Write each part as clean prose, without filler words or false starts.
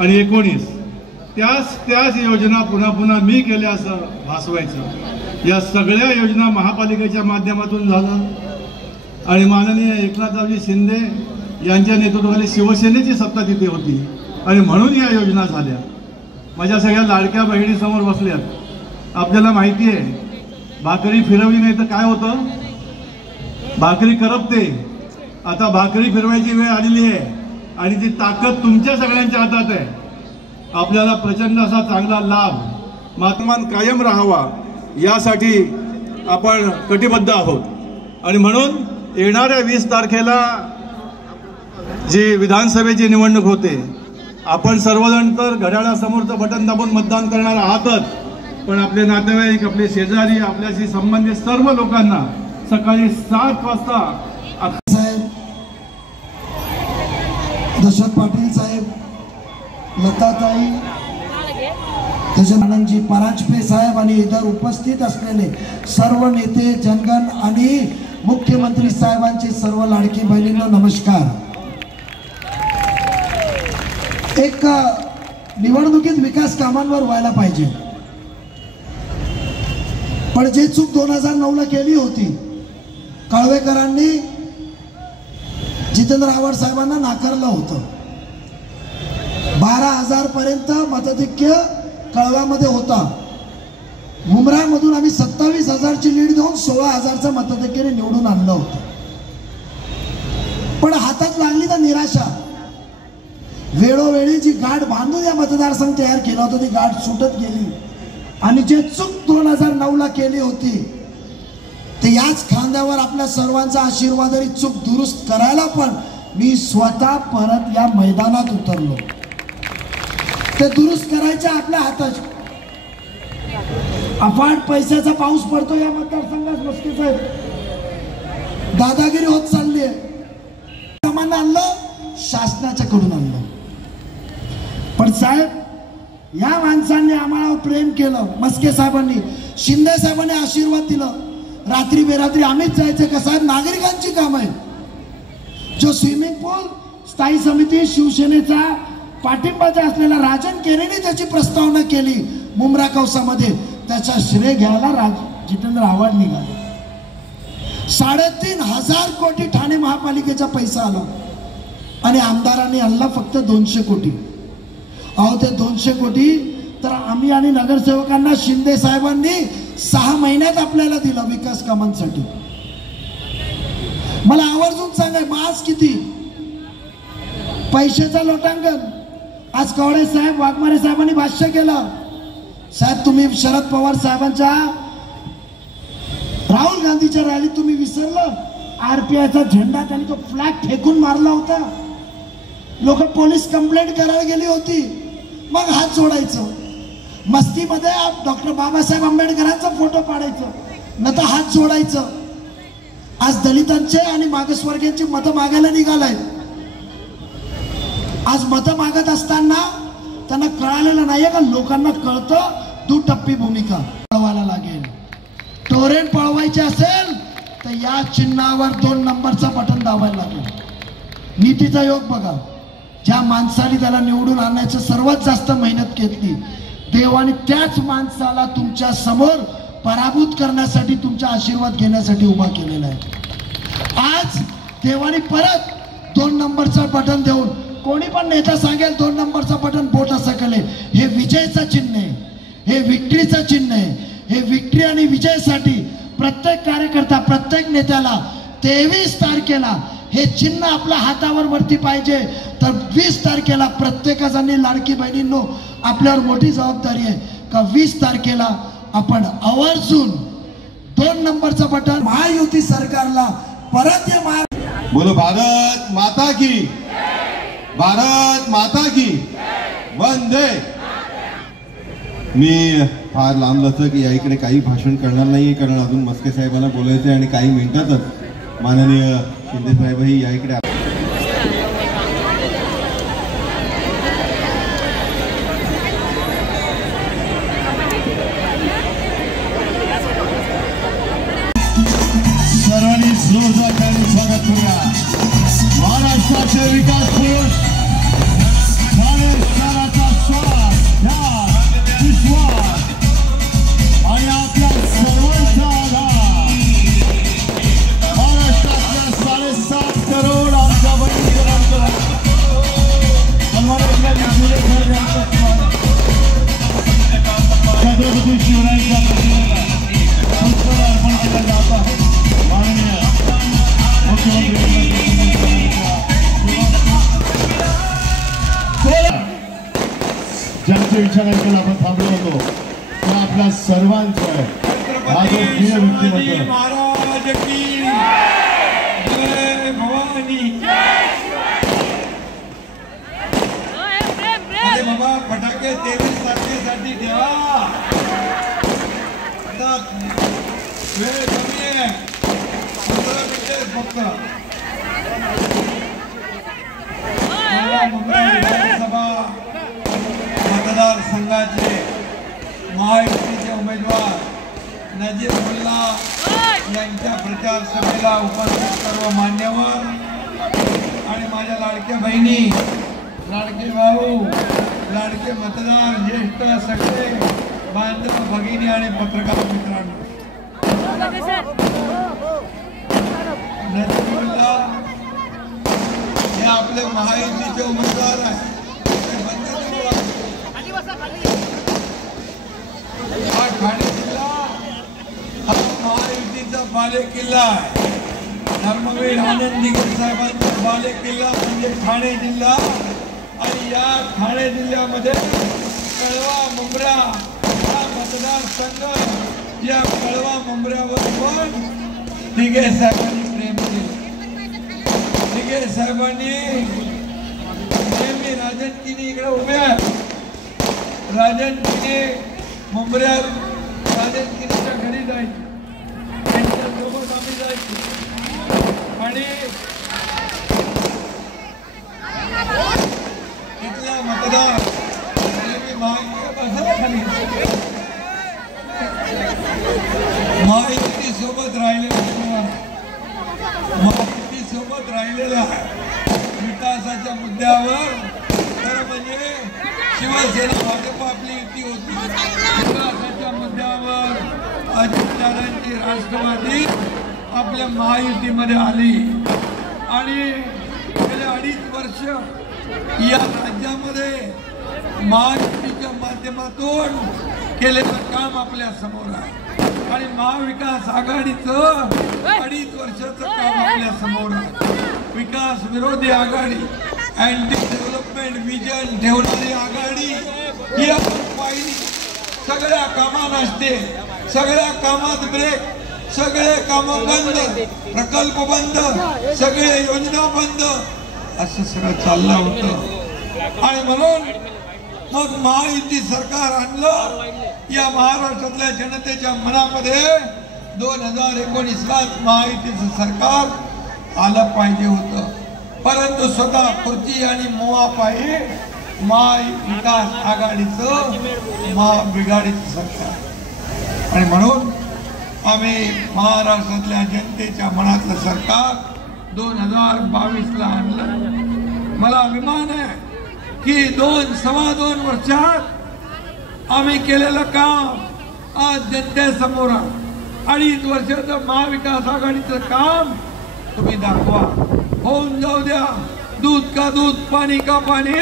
आणि 19 त्याच योजना पुन्हा पुन्हा मी केल्या असं भासवायचं। या सगळ्या योजना महापालिकेच्या माध्यमातून झालं आणि माननीय एकनाथरावजी शिंदे यांच्या नेतृत्वाखाली शिवसेनेची सत्ता तिथे होती आणि म्हणून या योजना झाल्या। माझ्या सगळ्या लाडक्या बहिणीसमोर बसल्यात। आपल्याला माहिती आहे भाकरी फिरवली नाही तर काय होतं, भाकरी करपते। आता भाकरी फिरवायची वेळ आलेली आहे आणि ती ताकद तुमच्या सगळ्यांच्या हातात आहे। आपल्याला प्रचंड असा चांगला लाभ महात्मान कायम राहावा यासाठी आपण कटिबद्ध आहोत आणि म्हणून येणाऱ्या 20 तारखेला जी विधानसभेची निवडणूक होते, आपण सर्वजण तर घड्याळासमोरचं बटन दाबून मतदान करणार आहातच, पण आपले नातेवाईक, आपले शेजारी, आपल्याशी संबंधित सर्व लोकांना सकाळी 7 वाजता साहेब, दशरथ पाटील साहेब, लताताई, आनंदजी परांजपे साहेब आणि इतर उपस्थित असलेले सर्व नेते, जनगण आणि मुख्यमंत्री साहेबांचे सर्व लाडकी बहिणींना नमस्कार। एक निवडणुकीत विकास कामांवर व्हायला पाहिजे, पण जे चूक 2009ला केली होती, कळवेकरांनी जितेंद्र आव्हाड साहेबांना नाकारलं होतं। 12,000 पर्यंत मताधिक्य कळव्यामध्ये होता। मुंब्रामधून आम्ही 27,000ची लीड देऊन 16,000चं मताधिक्याने निवडून आणलं होतं, पण हातात लागली तर निराशा। वेळोवेळी जी गाठ बांधून या मतदारसंघ तयार केला होता ती गाठ सुटत गेली आणि जे चूक 2009ला केली होती ते याच खांद्यावर आपल्या सर्वांचा आशीर्वादाने चूक दुरुस्त करायला पण मी स्वतः परत या मैदानात उतरलो। ते दुरुस्त करायचे आपल्या हातात। अफाट पैशाचा पाऊस पडतो या मतदारसंघात, मस्के साहेब दादागिरी होत चालली आहे। सामान आणलं, शासनाच्या कडून आणलं, पण साहेब या माणसांनी आम्हाला प्रेम केलं। मस्के साहेबांनी, शिंदे साहेबांनी आशीर्वाद दिलं। रात्री बेरात्री आम्हीच जायचं का साहेब, नागरिकांची काम आहे। जो स्विमिंग पूल स्थायी समिती शिवसेनेचा पाठिंबाचा असलेला राजन केरेने त्याची प्रस्तावना केली मुंब्रा कौसामध्ये, त्याचा श्रेय घ्यायला जितेंद्र आव्हाड निघाले। 3,500 कोटी ठाणे महापालिकेचा पैसा आला आणि आमदारांनी आणला फक्त 200 कोटी। अहो ते 200 कोटी तर आम्ही आणि नगरसेवकांना शिंदे साहेबांनी 6 महिन्यात आपल्याला दिला विकास कामांसाठी। मला आवर्जून सांगा आज किती पैशाचा लोटांगण। आज कवडे साहेब, वाघमारे साहेबांनी भाष्य केलं, साहेब तुम्ही शरद पवार साहेबांच्या राहुल गांधीच्या रॅलीत तुम्ही विसरलं, आरपीआयचा झेंडा त्यांनी तो फ्लॅग फेकून मारला होता। लोक पोलीस कंप्लेंट करायला गेली होती, मग हात जोडायचं। मस्तीमध्ये डॉक्टर बाबासाहेब आंबेडकरांचा फोटो पाडायचं, न तर हात जोडायचं। आज दलितांचे आणि मागासवर्गीयांची मतं मागायला निघालाय। आज मतं मागत असताना त्यांना कळालेलं नाहीये का लोकांना कळतं दुटप्पी भूमिका पळवायला लागेल। टोरेंट पळवायचे असेल तर या चिन्हावर 2 नंबरचं बटन दाबायला लागेल। नीतीचा योग बघा, ज्या माणसाने त्याला निवडून आणायचं सर्वात जास्त मेहनत घेतली, देवाने त्याच माणसाला तुमच्या समोर पराभूत करण्यासाठी, तुमचा आशीर्वाद घेण्यासाठी उभा केलेला आहे। आज देवाने परत 2 नंबरचं बटन देऊन, कोणी पण नेता सांगेल 2 नंबरचं बटन बोट असं केले, हे विजयचं चिन्ह आहे, हे विक्ट्रीचं चिन्ह आहे। हे विक्ट्री आणि विजयासाठी प्रत्येक कार्यकर्ता, प्रत्येक नेत्याला 23 तारखेला हे चिन्ह आपल्या हातावर वरती पाहिजे। तर 20 तारखेला प्रत्येकाने, लाडकी बहिणींनो आपल्यावर मोठी जबाबदारी आहे का 20 तारखेला आपण आवर्जून 2 नंबरचं बटन महायुती सरकारला परत या बोलो भारत माता की, भारत माता की वंदे। मी फार लांब लचक या इकडे काही भाषण करणार नाही, कारण अजून मस्के साहेबांना बोलायचं आणि काही मिनिटातच माननीय शिंदे साहेबही या इकडे सर्वांनी जोरदार स्वागत करूया। महाराष्ट्राचे विकास पुरुष ठाणे शहराचे सर्वांचे विचार ऐकून आपण थांबलो होतो तो आपल्या सर्वांचा आहे हा जो प्रिय व्यक्तिमत्व महाराज की जय भवानी अरे बाबा फटाके 23 तारखेसाठी ठेवा वेळ कमी आहे 15 मिनिटे फक्त मुंबई विधानसभा मतदारसंघाचे महायुतीचे उमेदवार नजीबुल्ला यांच्या प्रचार सभेला उपस्थित सर्व मान्यवर आणि माझ्या लाडक्या बहिणी लाडके भाऊ लाडके मतदार ज्येष्ठ सगळे बांधव भगिनी आणि पत्रकार मित्रांनो नजीबुल्ला हे आपले महायुतीचे उमेदवार आहे हा ठाणे जिल्हा हा महायुतीचा बालेकिल्ला आहे धर्मवीर आनंद दिगंबर साहेबांचा बालेकिल्ला म्हणजे ठाणे जिल्हा आणि या ठाणे जिल्ह्यामध्ये कळवा मुंब्रा हा मतदारसंघ या कळवा मुंब्र्यावर पण दिघे साहेबांनी प्रेम केलं दिघे साहेबांनी नेहमी राजन किनी इकडे उभे आहेत राजन किनी मुंब्र्यात राजन किनीच्या घरी जायचे त्यांच्यासोबत आम्ही जायचो आणि इथला मतदार महायुती सोबत राहिलेला महायुती सोबत राहिलेला विकासाच्या मुद्द्यावर खरं म्हणजे शिवसेना भाजप आपली युती होती विकासाच्या मुद्द्यावर अजितदादांची राष्ट्रवादी आपल्या महायुतीमध्ये आली आणि गेले 2.5 वर्ष या राज्यामध्ये महायुतीच्या माध्यमातून केलेलं काम आपल्या समोर आहे आणि महाविकास आघाडीचं 2.5 वर्षाचं काम आपल्या समोर आहे विकास विरोधी आघाडी अँटी डेव्हलपमेंट विजन ठेवणारी आघाडी ही आपण पाहिली सगळ्या कामात असते सगळ्या कामात ब्रेक सगळे कामं बंद प्रकल्प बंद सगळे योजना बंद असं सगळं चाललं होतं आणि म्हणून मग महायुती सरकार आणलं या महाराष्ट्रातल्या जनतेच्या मनामध्ये 2019लाच महायुतीचं सरकार आलं पाहिजे होतं परंतु स्वतः खुर्ची आणि मोहापायी महाविकास आघाडीचं महाबिघाडीचं सरकार आणि म्हणून आम्ही महाराष्ट्रातल्या जनतेच्या मनातलं सरकार 2022ला आणलं मला अभिमान आहे की 2-2.25 वर्षात आम्ही केलेलं काम आज जनतेसमोर आहे 2.5 वर्षाचं महाविकास आघाडीचं काम तुम्ही दाखवा होऊन जाऊ द्या दूध का दूध पाणी का पाणी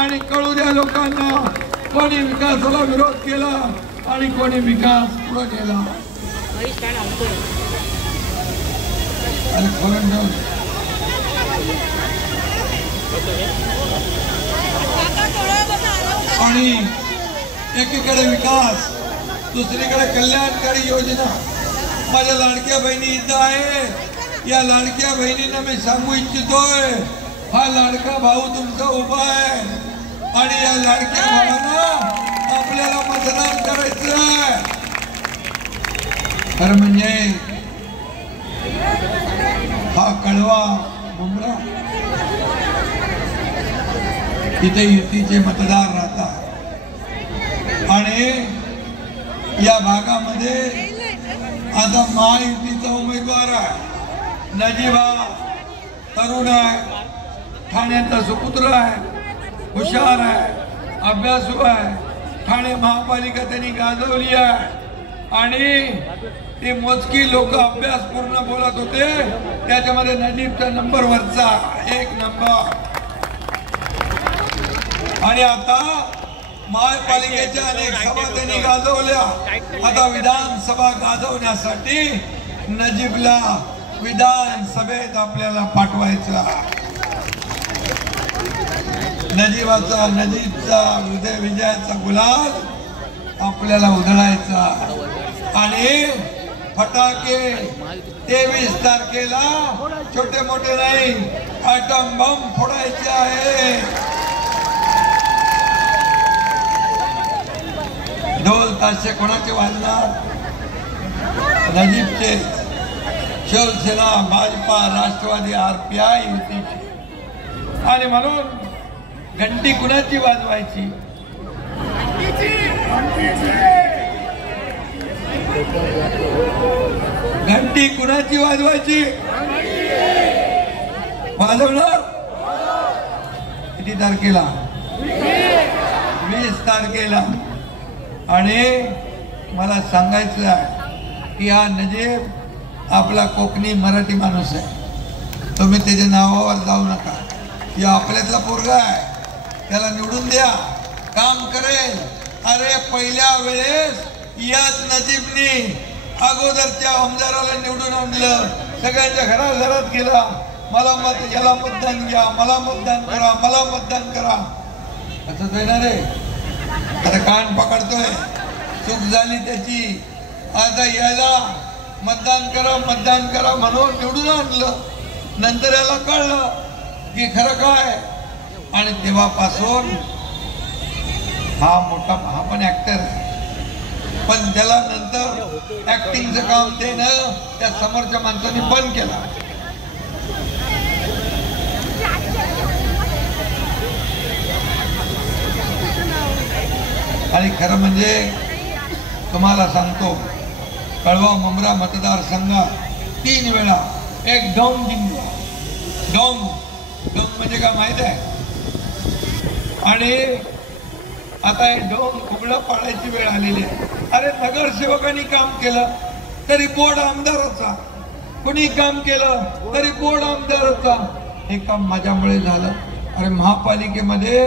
आणि कळू द्या लोकांना कोणी विकासाला विरोध केला आणि कोणी विकास पुढे नेला आणि एकीकडे विकास दुसरीकडे कल्याणकारी योजना माझ्या लाडक्या बहिणी इथं आहे या लाडक्या बहिणींना मी सांगू इच्छितोय हा लाडका भाऊ तुमचा उभा आहे आणि या लाडक्या भावाला आपल्याला मतदान करायचं आहे खरं म्हणजे हा कळवा मुंब्रा इथे युतीचे मतदार राहतात आणि या भागामध्ये आता महायुतीचा उमेदवार आहे नजीबा तरुण आहे ठाण्याचा सुपुत्र आहे हुशार आहे अभ्यासू आहे ठाणे महापालिका त्यांनी गाजवली आहे आणि ते मोजकी लोक अभ्यास पूर्ण बोलत होते त्याच्यामध्ये नजीबचा नंबर वरचा 1 नंबर आणि आता महापालिकेच्या अनेक सभा त्यांनी गाजवल्या आता विधानसभा गाजवण्यासाठी नजीबला विधानसभेत आपल्याला पाठवायचं नजीबचा विजयाचा गुलाल आपल्याला उधळायचा आणि फटाके 23 तारखेला छोटे मोठे नाही ॲटम बॉम्ब फोडायचे आहे. ढोल ताशे कोणाचे वाजणार? नजीबचे. शिवसेना, भाजपा, राष्ट्रवादी, RPI युतीची. आणि म्हणून घंटी कुणाची वाजवायची? घंटी कुणाची वाजवायची? वाजवणार किती तारखेला? 20 तारखेला. आणि मला सांगायचं आहे की हा नजीब आपला कोकणी मराठी माणूस आहे. तुम्ही त्याच्या नावावर जाऊ नका. या आपल्यातला पोरगा आहे, त्याला निवडून द्या, काम करेल. अरे पहिल्या वेळेस याच नजीबनी अगोदरच्या आमदाराला निवडून आणलं, सगळ्यांच्या घराघरात गेला, याला मतदान घ्या, मला मतदान करा, मला मतदान करा. असंच येणार आहे. आता कान पकडतोय, चूक झाली त्याची. आता याला मतदान करा म्हणून निवडून आणलं. नंतर याला कळलं की खरं काय. आणि तेव्हापासून हा पण ऍक्टर आहे, पण त्याला नंतर ऍक्टिंगचं काम देणं त्या समोरच्या माणसाने बंद केलं. आणि खरं म्हणजे तुम्हाला सांगतो, कळवा मुंब्रा मतदारसंघात 3 वेळा एक डॉन जिंकला. डॉन म्हणजे काय माहित आहे? आणि आता हे डोंग उघडं पाडायची वेळ आलेली आहे. अरे नगरसेवकांनी काम केलं तरी बोर्ड आमदाराचा, कुणी काम केलं तरी बोर्ड आमदाराचा. हे काम माझ्यामुळे झालं. अरे महापालिकेमध्ये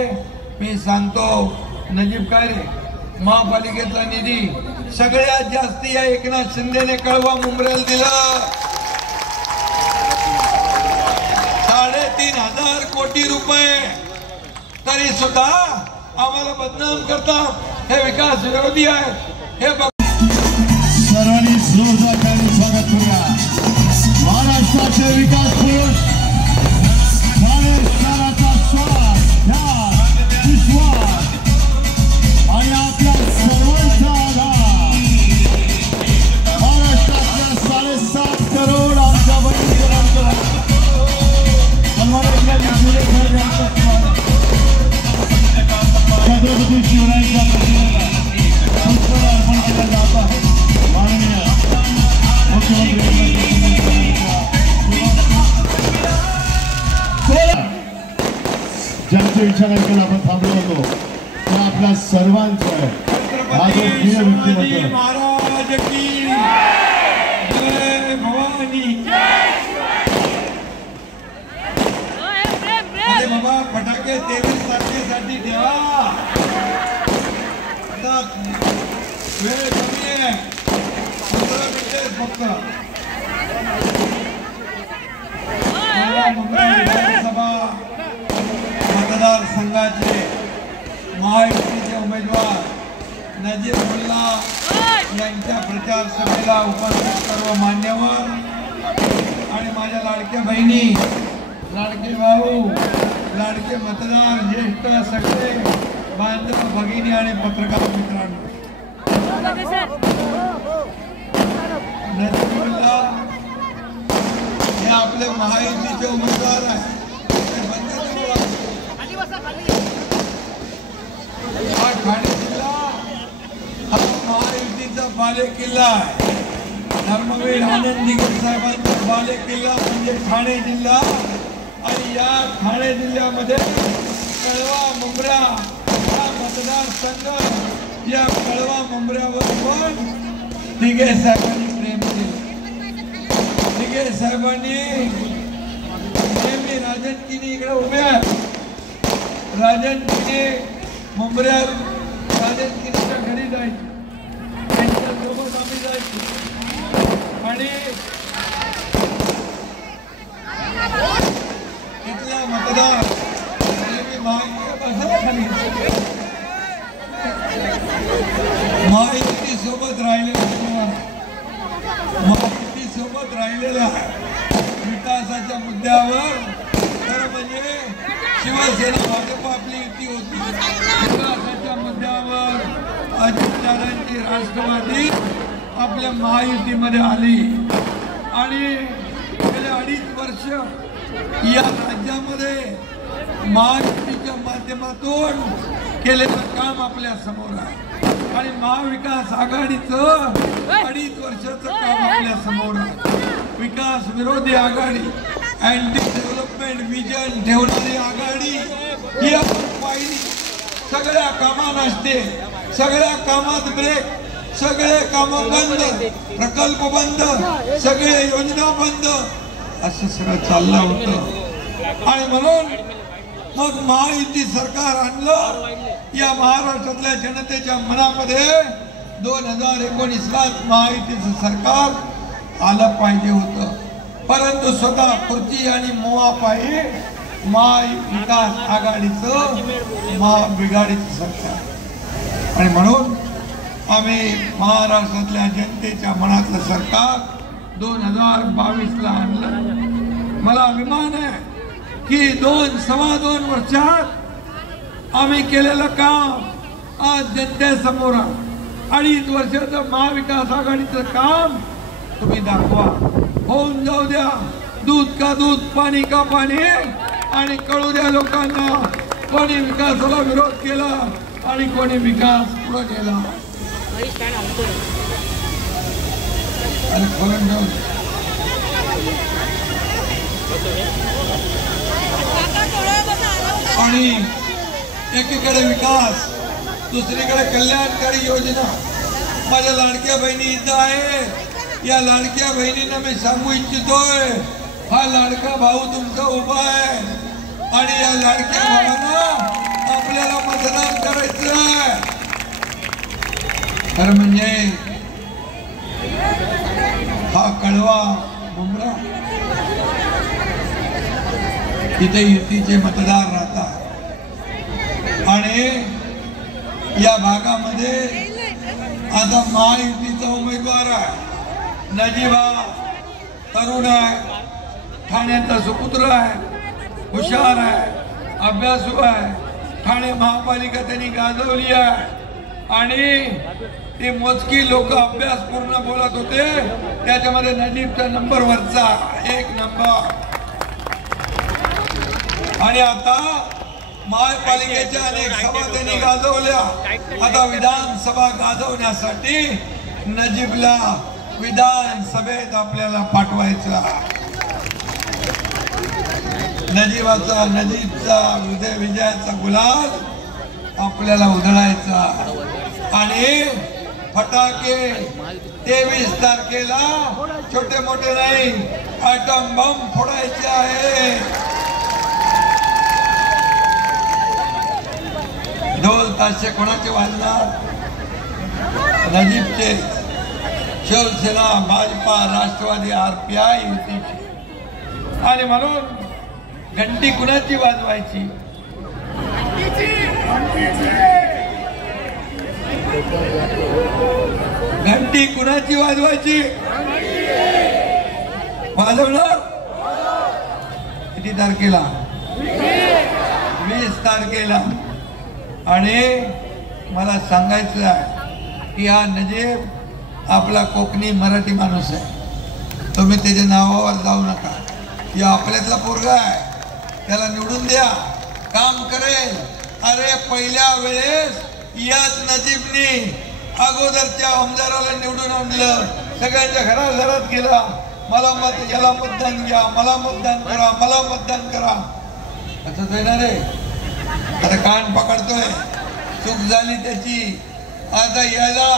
मी सांगतो, नजीब काय रे, महापालिकेचा निधी सगळ्यात जास्ती या एकनाथ शिंदेने कळवा मुंब्र्याला दिला. 3,500 कोटी रुपये. तरी सुद्धा आम्हाला बदनाम करतात, हे विकास विरोधी आहे. हे सर्वांनी जोरदार स्वागत करूया. महाराष्ट्राचे विकास पुरुष, ठाणे शहराचा श्वास, विश्वास आणि आपल्या सर्वांचा आधार, महाराष्ट्रातल्या 7.5 करोड आमच्या बहिणींना छत्रपती शिवरायांच्या प्रतिमेला पुष्पहार अर्पण केला जात आहे. माननीय मुख्यमंत्री ज्यांच्या विचारांकडे आपण थांबलो होतो ते आपल्या सर्वांचं आहे. हा जो प्रिय व्यक्तिमत्व महाराज की जय भवानी. अरे बाबा, फटाके 23 तारखेसाठी ठेवा. आता वेळ कमी आहे, 15 मिनिटे फक्त. विधानसभा मतदारसंघाचे महायुतीचे उमेदवार नजीबुल्ला यांच्या प्रचार सभेला उपस्थित सर्व मान्यवर आणि माझ्या लाडक्या बहिणी, लाडके भाऊ, लाडके मतदार, ज्येष्ठ सगळे बांधव भगिनी आणि पत्रकार मित्रांनो, नजीबुल्ला हे आपले महायुतीचे उमेदवार आहे. हा ठाणे जिल्हा हा महायुतीचा बालेकिल्ला आहे. धर्मवीर आनंद दिगंबर साहेबांचा बालेकिल्ला म्हणजे ठाणे जिल्हा. आणि या ठाणे जिल्ह्यामध्ये कळवा मुंब्रा हा मतदारसंघ, या कळवा मुंब्र्यावर पण दिघे साहेबांनी प्रेम केलं. दिघे साहेबांनी नेहमी राजनकीने इकडे उभे आहेत. राजनकीने मुंब्र्यात राजनकीच्या घरी जायचे, त्यांच्यासोबत आम्ही जायचो. आणि इथला मतदार नेहमी महायुती सोबत राहिलेल्या विकासाच्या मुद्द्यावर खरं म्हणजे शिवसेना भाजप आपली युती होती. विकासाच्या मुद्द्यावर अजितदादांची राष्ट्रवादी आपल्या महायुतीमध्ये आली आणि गेले 2.5 वर्ष या राज्यामध्ये महायुतीच्या माध्यमातून केलेलं काम आपल्या समोर आहे आणि महाविकास आघाडीचं 2.5 वर्षाचं काम आपल्या समोर आहे. विकास विरोधी आघाडी, अँटी डेव्हलपमेंट विजन ठेवणारी आघाडी ही आपण पाहिली. सगळ्या कामात असते, सगळ्या कामात ब्रेक, सगळे कामं बंद, प्रकल्प बंद, सगळे योजना बंद, असं सगळं चाललं होतं. आणि म्हणून मग महायुती सरकार आणलं. या महाराष्ट्रातल्या जनतेच्या मनामध्ये 2019लाच महायुतीचं सरकार आलं पाहिजे होतं, परंतु स्वतः खुर्ची आणि मोहापायी महाविकास आघाडीचं महाबिघाडीचं सरकार. आणि म्हणून आम्ही महाराष्ट्रातल्या जनतेच्या मनातलं सरकार 2022ला आणलं. मला अभिमान आहे की 2-2.25 वर्षात आम्ही केलेलं काम आज जनतेसमोर आहे. 2.5 वर्षाचं महाविकास आघाडीचं काम तुम्ही दाखवा, होऊन जाऊ द्या. दूध का दूध, पाणी का पाणी, आणि कळू द्या लोकांना कोणी विकासाला विरोध केला आणि कोणी विकास पुढे नेला. आणि एकीकडे विकास, दुसरीकडे कल्याणकारी योजना. माझ्या लाडक्या बहिणी इथं आहे. या लाडक्या बहिणींना मी सांगू इच्छितोय, हा लाडका भाऊ तुमचा उभा आहे आणि या लाडक्या भावाला आपल्याला मतदान करायचं आहे. खरं म्हणजे हा कळवा मुंब्रा इथे युतीचे मतदार राहतात आणि या भागामध्ये आता महायुतीचा उमेदवार आहे. नजीबा तरुण आहे, ठाण्याचा सुपुत्र आहे, हुशार आहे, अभ्यासू आहे. ठाणे महापालिका त्यांनी गाजवली आहे आणि ते मोजकी लोक अभ्यास पूर्ण बोलत होते, त्याच्यामध्ये नजीबचा नंबर वरचा 1 नंबर. आणि आता महापालिकेच्या अनेक सभा त्यांनी गाजवल्या. आता विधानसभा गाजवण्यासाठी नजीबला विधानसभेत आपल्याला पाठवायचं. नजीबचा विजयाचा गुलाल आपल्याला उधळायचा आणि फटाके 23 तारखेला छोटे मोठे नाही, ॲटम बॉम्ब फोडायचे आहे. ढोल ताशे कोणाचे वाजणार? नजीबचे. शिवसेना, भाजपा, राष्ट्रवादी, RPI युतीची. आणि म्हणून घंटी कुणाची वाजवायची? घंटी कुणाची वाजवायची? वाजवणार किती तारखेला? 20 तारखेला. आणि मला सांगायचं आहे की हा नजीब आपला कोकणी मराठी माणूस आहे. तुम्ही त्याच्या नावावर जाऊ नका. या आपल्यातला पोरगा आहे, त्याला निवडून द्या, काम करेल. अरे पहिल्या वेळेस याच नजीबनी अगोदरच्या आमदाराला निवडून आणलं, सगळ्यांच्या घराघरात गेला, मला याला मतदान घ्या, मला मतदान करा, मला मतदान करा. असंच येणार आहे. आता कान पकडतोय, चूक झाली त्याची. आता याला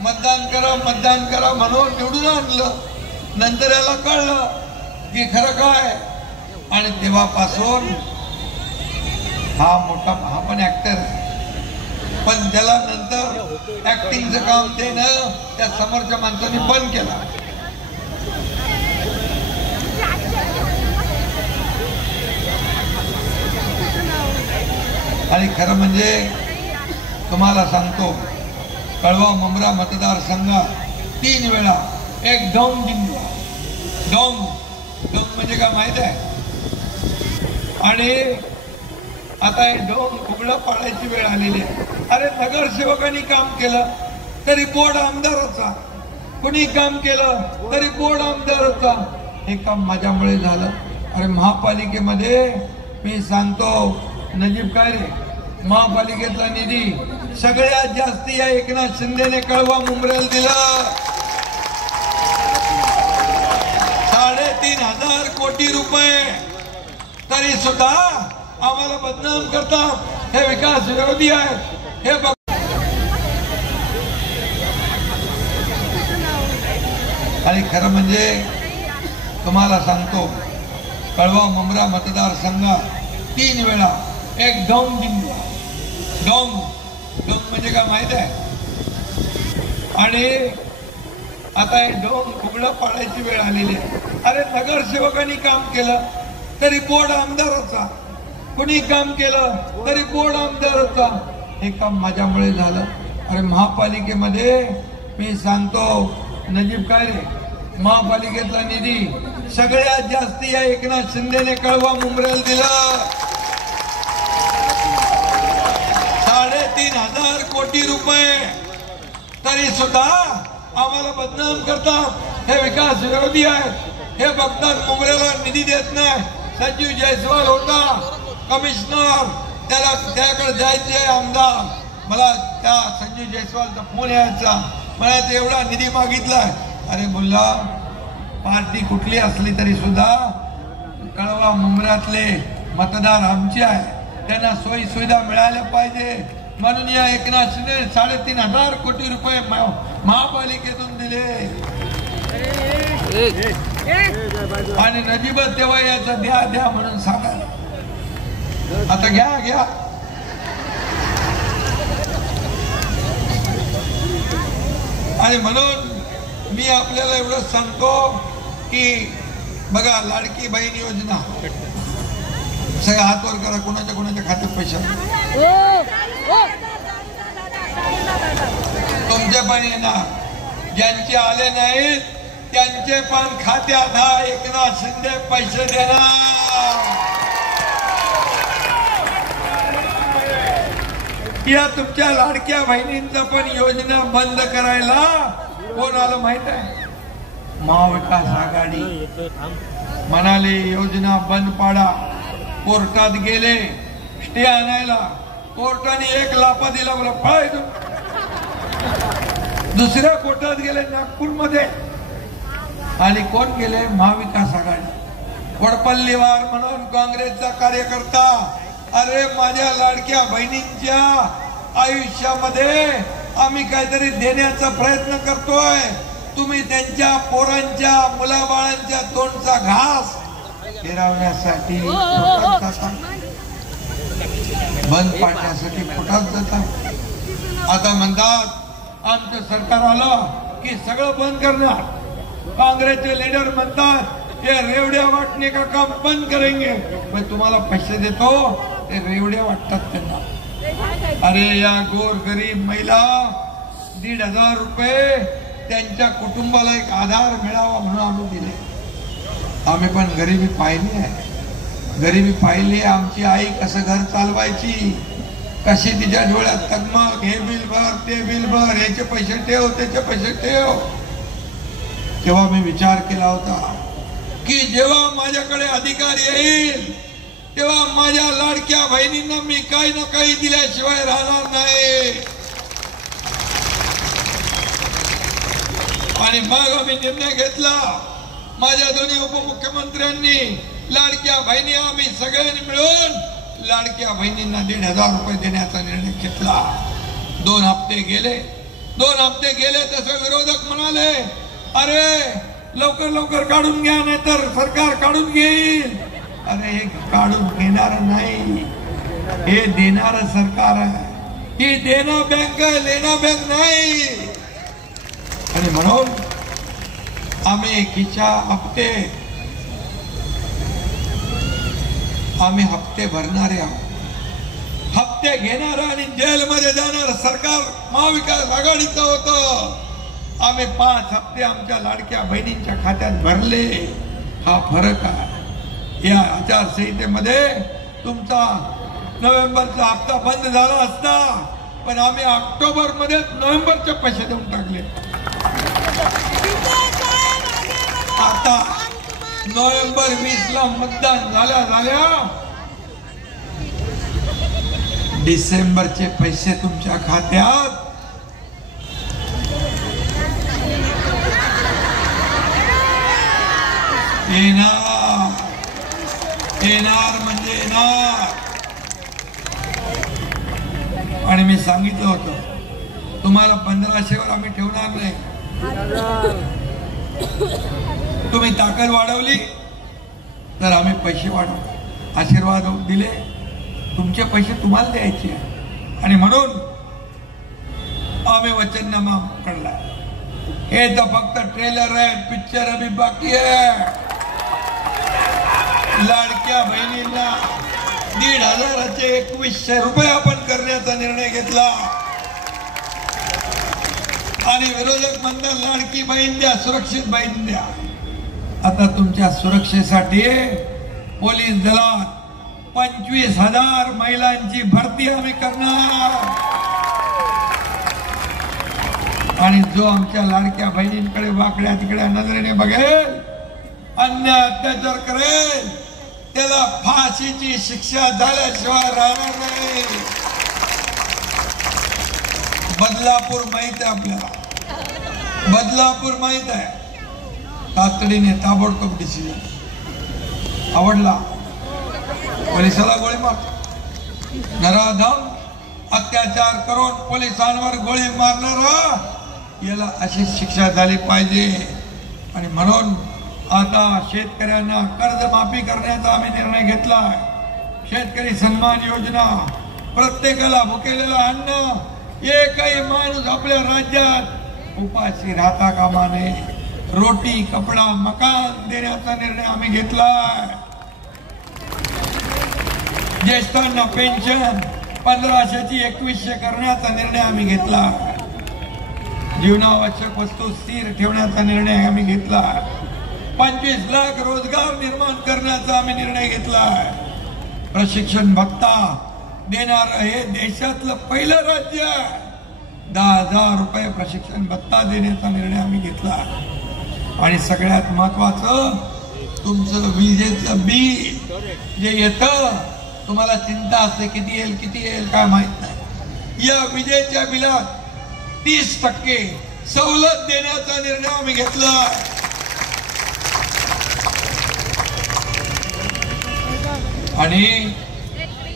मतदान करा म्हणून निवडून आणलं. नंतर याला कळलं की खरं काय, आणि तेव्हापासून हा पण ऍक्टर आहे, पण त्याला नंतर ऍक्टिंगचं काम त्या समोरच्या माणसाने बंद केला. आणि खरं म्हणजे तुम्हाला सांगतो, कळवा मुंब्रा मतदारसंघात 3 वेळा एक डोंग जिंकला. डोंग म्हणजे काय माहित आहे? आणि आता हे डोंग उघडं पाडायची वेळ आलेली आहे. अरे नगरसेवकांनी काम केलं तरी बोर्ड आमदाराचा, कुणी काम केलं तरी बोर्ड आमदाराचा. हे काम माझ्यामुळे झालं. अरे महापालिकेमध्ये मी सांगतो नजीब काय रे, महापालिकेतला निधी सगळ्यात जास्ती या एकनाथ शिंदेने कळवा मुंब्र्याला दिला. 3,500 कोटी रुपये. तरी सुद्धा आम्हाला बदनाम करतात, हे विकास विरोधी आहेत. हे आणि खरं म्हणजे तुम्हाला सांगतो, कळवा मुंब्रा मतदारसंघात 3 वेळा एक डोंग जिंकला. डोंग म्हणजे काय माहित आहे? आणि आता हे डोंग उघडं पाडायची वेळ आलेली आहे. अरे नगरसेवकांनी काम केलं तरी बोर्ड आमदाराचा, कुणी काम केलं तरी बोर्ड आमदाराचा. हे काम माझ्यामुळे झालं. अरे महापालिकेमध्ये मी सांगतो नजीब काय रे, महापालिकेतला निधी सगळ्यात जास्ती या एकनाथ शिंदेने कळवा मुंब्र्याला दिला. 3,500 कोटी रुपये. तरी सुद्धा आम्हाला बदनाम करतात, हे विकास विरोधी आहेत. हे बघतात मुंब्र्याला निधी देत नाही. संजीव जयस्वाल होता कमिशनर, त्याकडे जायचे आमदार. मला त्या संजीव जयस्वालचा फोन यायचा, मला एवढा निधी मागितलाय. अरे मुल्ला, पार्टी कुठली असली तरी सुद्धा कळवा मुंब्र्यातले मतदार आमचे आहे, त्यांना सोयी सुविधा मिळाल्या पाहिजे. म्हणून या एकनाथ शिंदे 3,500 कोटी रुपये महापालिकेतून दिले. आणि नजीब तेव्हा याचं द्या म्हणून सांगायला. आता घ्या. आणि म्हणून मी आपल्याला एवढं सांगतो की बघा, लाडकी बहीण योजना सगळ्या हातवर करा. कोणाच्या खात्यात पैसा तुमचे पण येणार. ज्यांचे आले नाहीत त्यांचे पण खात्यात हा एकनाथ शिंदे पैसे देणार. या तुमच्या लाडक्या बहिणींचा पण योजना बंद करायला कोण आलं माहित आहे? महाविकास आघाडी म्हणाले योजना बंद पाडा. कोर्टात गेले स्टे आणायला, कोर्टाने 1 लाफा दिला, मला पळायचो. दुसऱ्या कोर्टात गेले नागपूरमध्ये, आणि कोण गेले? महाविकास आघाडी. वडपल्लीवार म्हणून काँग्रेसचा कार्यकर्ता, अरे माझ्या लाडक्या बहिणींच्या आयुष्यामध्ये आम्ही काहीतरी देण्याचा प्रयत्न करतोय, तुम्ही त्यांच्या पोरांच्या मुलाबाळांच्या तोंडचा घास हिरावण्यासाठी बंद पाडण्यासाठी फुटात जातात. आता म्हणतात आमचं सरकार आलं की सगळं बंद करणार. काँग्रेसचे लीडर म्हणतात हे रेवड्या वाटणे का काम बंद करेंगे. पण तुम्हाला पैसे देतो, ते रेवड्या वाटतात त्यांना. अरे या गोरगरीब महिला 1,500 रुपये त्यांच्या कुटुंबाला एक आधार मिळावा म्हणून आम्ही दिले. आम्ही पण गरिबी पाहिली आहे, गरिबी पाहिली. आमची आई कसं घर चालवायची, कशी तिच्या डोळ्यात तगमग, हे बिल भर, ते बिल भर, याचे पैसे ठेव, त्याचे पैसे ठेव. तेव्हा मी विचार केला होता की जेव्हा माझ्याकडे अधिकार येईल तेव्हा माझ्या लाडक्या बहिणींना मी काही ना काही दिल्याशिवाय राहणार नाही. आणि मग आम्ही निर्णय घेतला, माझ्या दोन्ही उपमुख्यमंत्र्यांनी लाडक्या बहिणी आम्ही सगळ्यांनी मिळून लाडक्या बहिणींना 1,500 रुपये देण्याचा निर्णय घेतला. 2 हप्ते गेले तसे विरोधक म्हणाले अरे लवकर काढून घ्या, नाहीतर सरकार काढून घेईल. अरे हे काढून घेणार नाही, हे देणार सरकार आहे. ही देना बँक आहे, लेना बँक नाही. आणि म्हणून आम्ही हप्ते भरणारे आहोत. हप्ते घेणार आणि जेलमध्ये जाणार सरकार महाविकास आघाडीचं होतं. आम्ही 5 हप्ते आमच्या लाडक्या बहिणींच्या खात्यात भरले. हा फरक आहे. या आचारसंहितेमध्ये तुमचा नोव्हेंबरचा हप्ता बंद झाला असता, पण आम्ही ऑक्टोबर मध्ये नोव्हेंबरचे पैसे देऊन टाकले. आता नोव्हेंबर 20 ला मतदान झाल्या डिसेंबरचे पैसे तुमच्या खात्यात येणार म्हणजे येणार. आणि मी सांगितलं होतं तुम्हाला 1500वर आम्ही ठेवणार नाही. तुम्ही ताकद वाढवली तर आम्ही पैसे वाढवू. आशीर्वाद दिले, तुमचे पैसे तुम्हाला द्यायचे आणि म्हणून आम्ही वचननामा काढला. हे तर फक्त ट्रेलर आहे, पिक्चर अभी बाकी आहे. लाडक्या बहिणींना 1,500चे 2100 रुपये आपण करण्याचा निर्णय घेतला. आणि विरोधक म्हणतात लाडकी बहीण द्या, सुरक्षित बहीण द्या. आता तुमच्या सुरक्षेसाठी पोलीस दलात 25,000 महिलांची भरती आम्ही करणार. आणि जो आमच्या लाडक्या बहिणींकडे वाकड्या तिकड्या नजरेने बघेल, अन्याय अत्याचार करेल, त्याला फाशीची शिक्षा झाल्याशिवाय राहणार नाही. बदलापूर माहित आहे आपल्याला, बदलापूर माहित आहे. तातडीने ताबडतोब डिसिजन. आवडला पोलिसाला गोळी मार, नराधम अत्याचार करून पोलिसांवर गोळी मारणारा, याला अशी शिक्षा झाली पाहिजे. आणि म्हणून आता शेतकऱ्यांना कर्जमाफी करण्याचा आम्ही निर्णय घेतला. शेतकरी सन्मान योजना, प्रत्येकाला भुकेलेला अन्न, एकही माणूस आपल्या राज्यात उपाशी राहता कामा नये. रोटी, कपडा, मकान देण्याचा निर्णय आम्ही घेतलाय. ज्येष्ठांना पेन्शन 1500ची 2100 करण्याचा निर्णय आम्ही घेतला. जीवनावश्यक वस्तू स्थिर ठेवण्याचा निर्णय आम्ही घेतला. 25 लाख रोजगार निर्माण करण्याचा आम्ही निर्णय घेतला. प्रशिक्षण भत्ता देणार हे देशातलं पहिलं राज्य. 10,000 रुपये प्रशिक्षण भत्ता देण्याचा निर्णय आम्ही घेतला. आणि सगळ्यात महत्वाचं, तुमचं विजेचं बिल जे येतं, तुम्हाला चिंता असते किती येईल काय माहित नाही. या विजेच्या बिलात 30% सवलत देण्याचा निर्णय आम्ही घेतला. आणि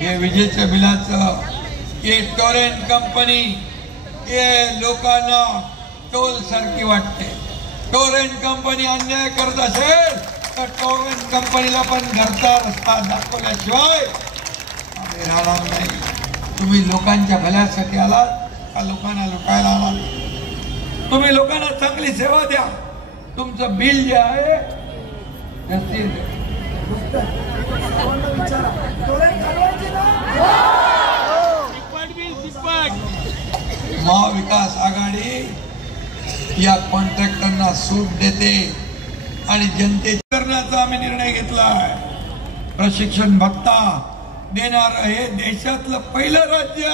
हे विजेच्या बिलाचं टोरेंट कंपनी लोकांना टोल सारखी वाटते. टोरेंट कंपनी अन्याय करत असेल तर टोरेंट कंपनीला पण घरचा रस्ता दाखवल्याशिवाय आम्ही राहणार नाही. तुम्ही लोकांच्या भल्यासाठी आलात का लोकांना लुटायला आलात? तुम्ही लोकांना चांगली सेवा द्या. तुमचं बिल जे आहे महाविकास आघाडी या कॉन्ट्रॅक्टरना सूट देते आणि जनते करण्याचा आम्ही निर्णय घेतला. प्रशिक्षण भत्ता देणार हे देशातलं पहिलं राज्य.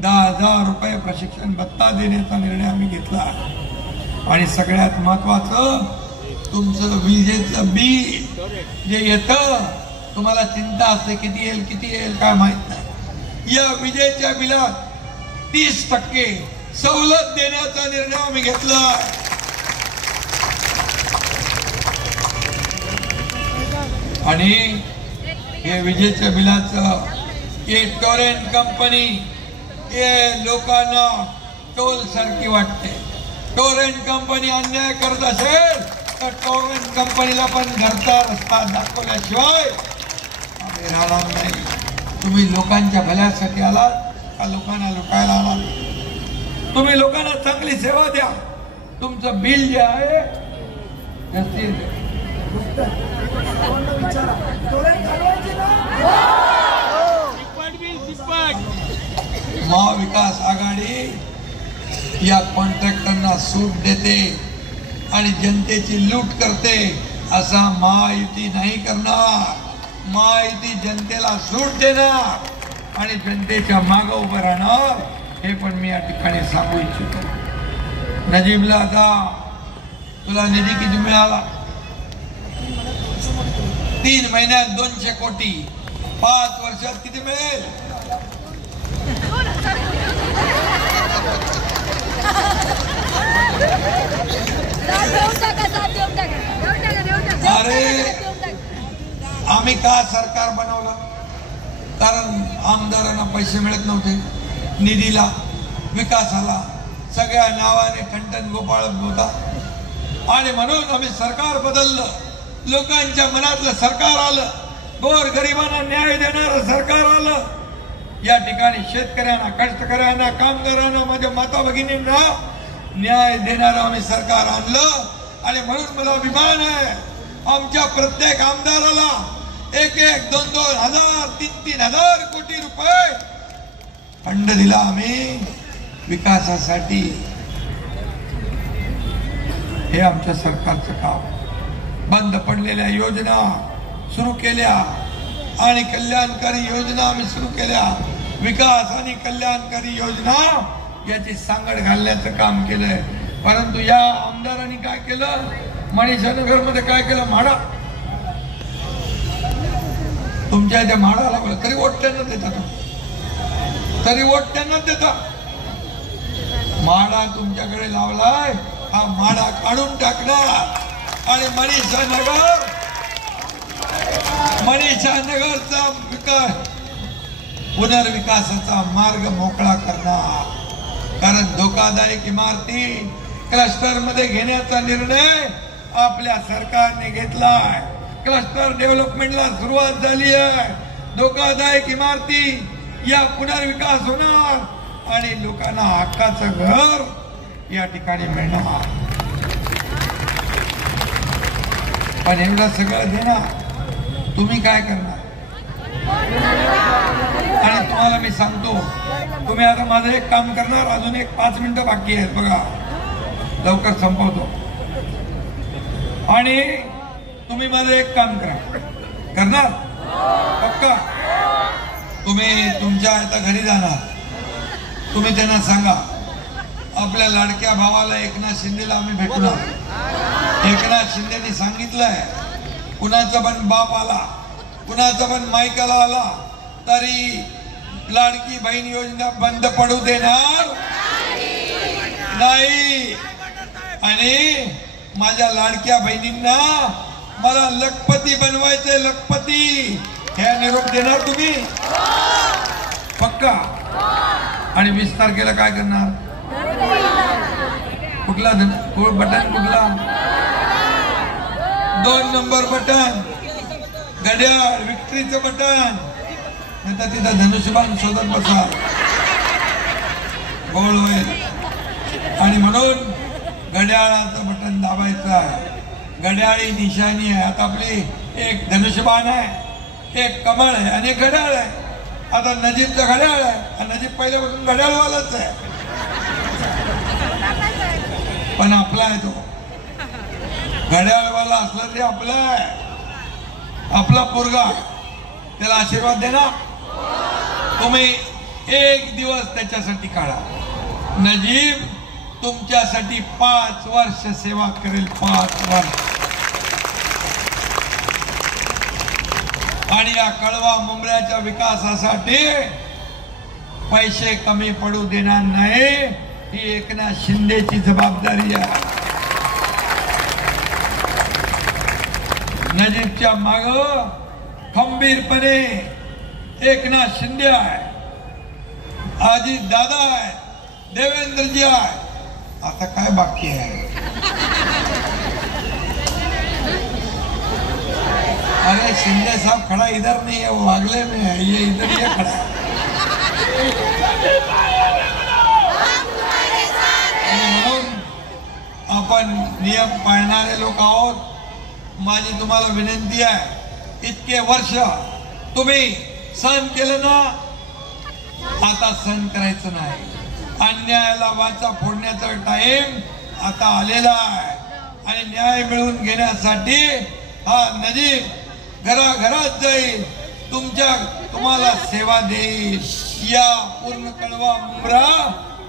10,000 रुपये प्रशिक्षण भत्ता देण्याचा निर्णय आम्ही घेतला. आणि सगळ्यात महत्वाचं, तुमचं विजेचं बिल जे येतं, तुम्हाला चिंता असते किती येईल काय माहित नाही. या विजेच्या बिलात 30% सवलत देण्याचा निर्णय आम्ही घेतला. आणि हे विजेच्या बिलाचं टोरेंट कंपनी लोकांना टोल सारखी वाटते. टोरेंट कंपनी अन्याय करत असेल तर टोरेंट कंपनीला पण घरचा रस्ता दाखवल्याशिवाय आम्ही राहणार नाही. तुम्ही लोकांच्या भल्यासाठी आलात का लोकांना लुटायला आलात? तुम्ही लोकांना चांगली सेवा द्या. तुमचं बिल जे आहे महाविकास आघाडी या कॉन्ट्रॅक्टरना सूट देते आणि जनतेची लूट करते, असा महायुती नाही करणार. महायुती जनतेला सूट देणार आणि जनतेच्या मागे उभं राहणार. हे पण मी या ठिकाणी सांगू इच्छितो. नजीबला आता तुला निधी किती मिळाला? 3 महिन्यात 200 कोटी, 5 वर्षात किती मिळेल? अरे आम्ही का सरकार बनवलं? कारण आमदारांना पैसे मिळत नव्हते, निधीला, विकासाला, सगळ्या नावाने ठणठण गोपाळ होता आणि म्हणून आम्ही सरकार बदललं. लोकांच्या मनातलं सरकार आलं, गोर गरिबांना न्याय देणारं सरकार आलं. या ठिकाणी शेतकऱ्यांना, कष्टकऱ्यांना, कामगारांना, माझ्या माता भगिनींना न्याय देणारं आम्ही सरकार आणलं. आणि म्हणून मला अभिमान आहे, आमच्या प्रत्येक आमदाराला 1-1, 2-2 हजार, 3-3 हजार कोटी रुपये फंड दिला आम्ही विकासासाठी. हे आमच्या सरकारचं काम. बंद पडलेल्या योजना सुरू केल्या आणि कल्याणकारी योजना आम्ही सुरू केल्या. विकास आणि कल्याणकारी योजना याची सांगड घालण्याचं काम केलंय. परंतु या आमदारांनी काय केलं? मनीषानगर मध्ये काय केलं? म्हाडा. तुमच्या इथे म्हाडा लागला तरी वोट त्यांना देतात, तरी वोट त्यांना देतात. म्हाडा तुमच्याकडे लावलाय, हा म्हाडा काढून टाकणार आणि मनीषानगरचा विकास, पुनर्विकासाचा मार्ग मोकळा करणार. कारण धोकादायक इमारती क्लस्टर मध्ये घेण्याचा निर्णय आपल्या सरकारने घेतलाय. क्लस्टर डेव्हलपमेंटला सुरुवात झाली आहे. धोकादायक इमारती या पुनर्विकास होणार आणि लोकांना हक्काचं घर या ठिकाणी मिळणार. पण एवढं सगळं देणार, तुम्ही काय करणार? आणि तुम्हाला मी सांगतो, तुम्ही आता माझं एक काम करणार. अजून एक 5 मिनिटं बाकी आहेत बघा, लवकर संपवतो. आणि तुम्ही माझं एक काम करणार पक्का? तुम्ही तुमच्या आता घरी जाणार, तुम्ही त्यांना सांगा आपल्या लाडक्या भावाला एकनाथ शिंदेला आम्ही भेटणार. एकनाथ शिंदेनी सांगितलंय, कुणाचा पण बाप आला, कुणाचा पण मायकाला आला तरी लाडकी बहीण योजना बंद पडू देणार नाही. आणि माझ्या लाडक्या बहिणींना मला लखपती बनवायचे, लखपती. हे निरोप देणार तुम्ही पक्का? आणि 20 तारखेला काय करणार? कुठला बटन? कुठला? 2 नंबर बटन, घड्याळ, विक्ट्रीचं बटन. नाही तिथं धनुष्यबाण शोधत बसा, गोळ होईल. आणि म्हणून घड्याळाचं बटन दाबायचं आहे. घड्याळी निशाणी आहे. आता आपली एक धनुष्यबाण आहे, एक कमळ आहे आणि एक घड्याळ आहे. आता नजीबचं घड्याळ आहे. नजीब पहिल्यापासून घड्याळवालाच आहे, पण आपला आहे तो. घड्याळवाला असला तरी आपला आहे, आपला पोरगा. त्याला आशीर्वाद देणार. तुम्ही एक दिवस त्याच्यासाठी काढा. नजीब तुमच्यासाठी 5 वर्ष सेवा करेल, 5 वर्ष. आणि या कळवा मुंबऱ्याच्या विकासासाठी पैसे कमी पडू देणार नाही. ही एकनाथ शिंदेची जबाबदारी आहे. नजीबच्या माग खंबीरपणे एकनाथ शिंदे आहे, अजित दादा आहे, देवेंद्रजी आहे. आता काय बाकी आहे? अरे शिंदे साहब खड़ा इधर नहीं है, वो अगले में है, ये इधर ही खड़ा. म्हणून आपण नियम पाळणारे लोक आहोत. माझी तुम्हाला विनंती आहे, इतके वर्ष तुम्ही सहन केलं ना, आता सहन करायचं नाही. अन्यायाला वाचा फोडण्याचा टाइम आता आलेला आहे आणि न्याय मिळवून घेण्यासाठी हा नजीब घराघरात जाईल, तुम्हाला सेवा देईल. या पूर्ण कळवा मुंब्रा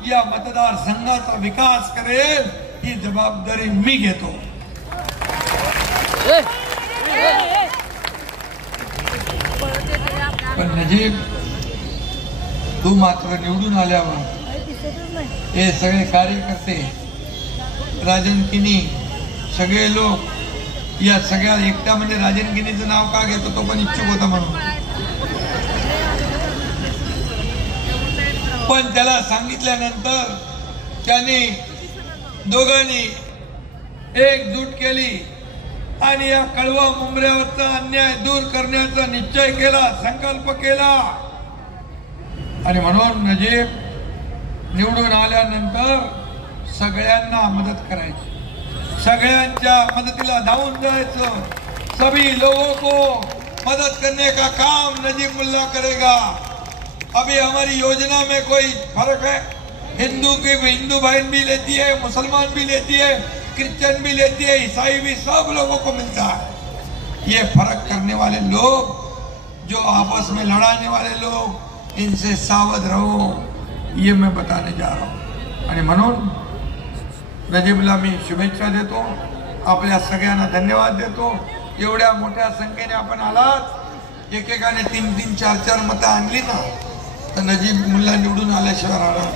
या मतदारसंघाचा विकास करेल ही जबाबदारी मी घेतो. पण नजीब, तू मात्र निवडून आल्यावर हे सगळे कार्यकर्ते, राजन किनी, सगळे लोक या सगळ्या एकट्या म्हणजे राजन किनीचं नाव का घेतो, तो पण इच्छुक होता म्हणून. पण त्याला सांगितल्यानंतर त्याने दोघांनी एकजूट केली आणि या कळवा मुंबऱ्यावरचा अन्याय दूर करण्याचा निश्चय केला, संकल्प केला. आणि म्हणून नजीब निवडून आल्यानंतर सगळ्यांना मदत करायची, सगळ्यांच्या मदतीला धावून जायचं. सभी लोगों को मदद करने का काम नजीब मुल्ला करेगा. अभी हमारी योजना में कोई फर्क है? हिंदू बहन भी लेती है, मुसलमान भी लेती है, क्रिश्चियन भी लेती है, ईसाई भी, सब लोगों को मिलता है. ये फर्क करने वाले लोग, जो आपस में लड़ाने वाले लोग, इनसे सावध रहो, ये मैं बताने जा रहा हूँ. आणि म्हणून नजीबला मी शुभेच्छा देतो, आपल्या सगळ्यांना धन्यवाद देतो. एवढ्या मोठ्या संख्येने आपण आलात, एकेकाने 3-3, 4-4 मतं आणली ना, तर नजीब मुल्ला निवडून आल्याशिवाय राहणार.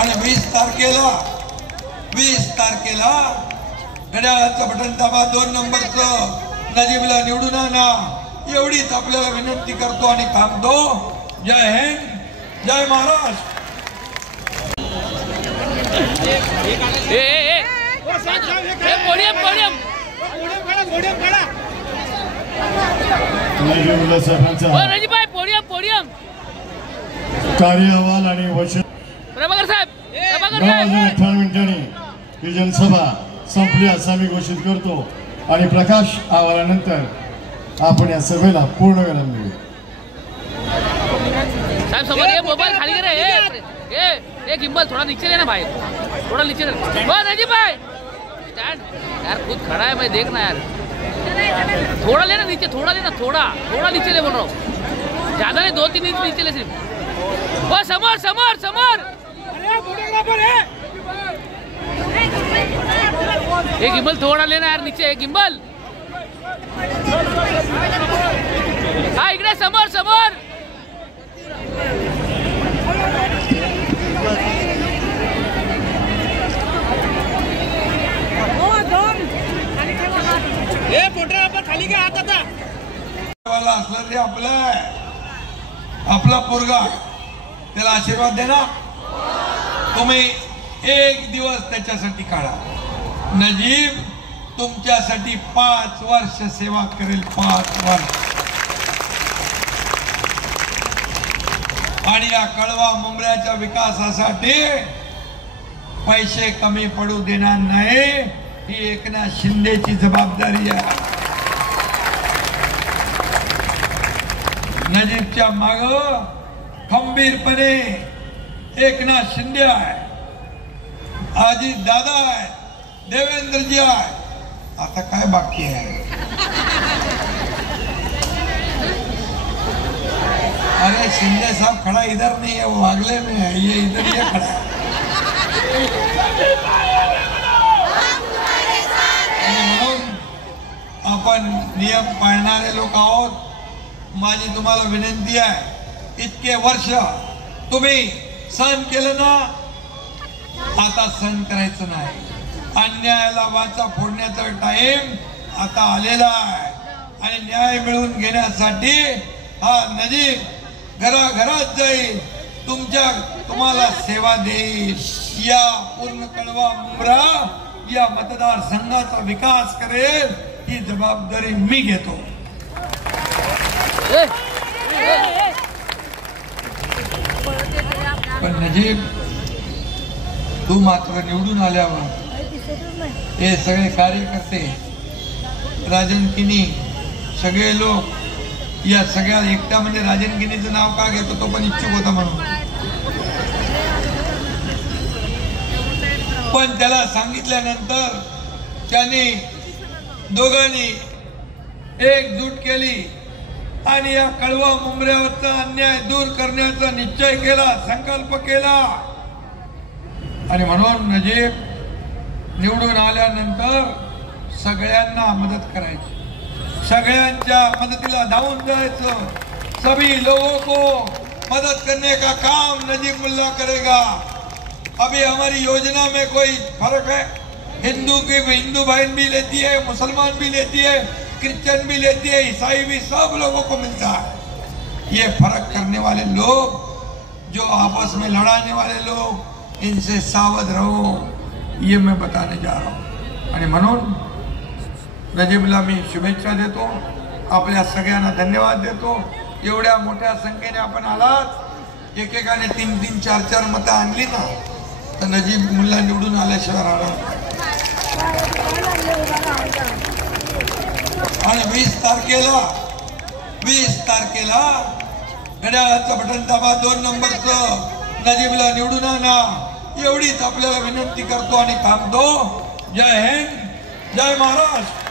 आणि 20 तारखेला घड्याळाचं बटन दाबा, 2 नंबरचं नजीबला निवडून आणा, एवढीच आपल्याला विनंती करतो आणि थांबतो. जय हिंद, जय महाराष्ट्र. कार्य अहवाल आणि वचन प्रभाकर साहेब 9:58 मिनिटांनी ही जनसभा संपली असं मी घोषित करतो आणि प्रकाश अहवालानंतर आपण या सभेला पूर्ण विराम देऊ. साहब समोर ये, मोबाइल खाली करे. ये गिम्बल थोड़ा नीचे लेना भाई, थोड़ा नीचे लेना. नजीब भाई स्टैंड यार, खुद खड़ा है, मैं देखना यार. थोड़ा लेना नीचे, थोड़ा लेना, थोड़ा नीचे ले बोल रहा हूँ, ज्यादा नहीं, 2-3 इंच नीचे ले सिर्फ. वो समर ये गिम्बल थोड़ा लेना यार नीचे. एक गिम्बल हा इकडे समोर. खाली काय हात आता असलं ते आपला पोरगा, त्याला आशीर्वाद देना. तुम्ही एक दिवस त्याच्यासाठी काढा. नजीब तुमच्यासाठी 5 वर्ष सेवा करेल, 5 वर्ष. आणि या कळवा मुंबऱ्याच्या विकासासाठी पैसे कमी पडू देणार नाही, ही एकनाथ शिंदेची जबाबदारी आहे. नजीबच्या माग खंबीरपणे एकनाथ शिंदे आहे, अजित दादा आहे, देवेंद्रजी आहे. आता काय बाकी आहे? अरे शिंदे साहब खड़ा इधर नहीं है, वो अगले में है, ये इधर ही खड़ा है. म्हणून आपण नियम पाळणारे लोक आहोत. माझी तुम्हाला विनंती आहे, इतके वर्ष तुम्ही सहन केलं ना, आता सहन करायचं नाही. अन्यायाला वाचा फोडण्याचा टाइम आता आलेला आहे आणि न्याय मिळवून घेण्यासाठी हा नजीब घराघरात जाईल, तुम्हाला सेवा देईल. या पूर्ण कळवा मुंब्रा या मतदारसंघाचा विकास करेल ही जबाबदारी मी घेतो. पण नजीब, तू मात्र निवडून आल्यावर हे सगळे कार्यकर्ते, राजन किनी, सगळे लोक या सगळ्या एकटा म्हणजे राजनगिनीचं नाव का घेतो, तो पण इच्छुक होता म्हणून. पण त्याला सांगितल्यानंतर त्याने दोघांनी एकजूट केली आणि या कळवा मुंबऱ्यावरचा अन्याय दूर करण्याचा निश्चय केला, संकल्प केला. आणि म्हणून नजीब निवडून आल्यानंतर सगळ्यांना मदत करायची, सगळ्यांच्या मदतीला धावून जायचं. सभी लोगों को मदद करने का काम नजीब मुल्ला करेगा. अभी हमारी योजना में कोई फर्क है? हिंदू बहन भी लेती है, मुसलमान भी लेती है, क्रिश्चियन भी लेती है, ईसाई भी, सब लोगों को मिलता है. ये फर्क करने वाले लोग, जो आपस में लड़ाने वाले लोग, इनसे सावध रहो, ये मैं बताने जा रहा हूँ. आणि म्हणून नजीबला मी शुभेच्छा देतो, आपल्या सगळ्यांना धन्यवाद देतो. एवढ्या मोठ्या संख्येने आपण आलात, एकेकाने 3-3, 4-4 मतं आणली ना, तर नजीब मुल्ला निवडून आल्याशिवाय राहणार. आणि 20 तारखेला घड्याळाचं बटन दाबा, 2 नंबरचं नजीबला निवडून आणा, एवढीच आपल्याला विनंती करतो आणि थांबतो. जय हिंद, जय महाराष्ट्र.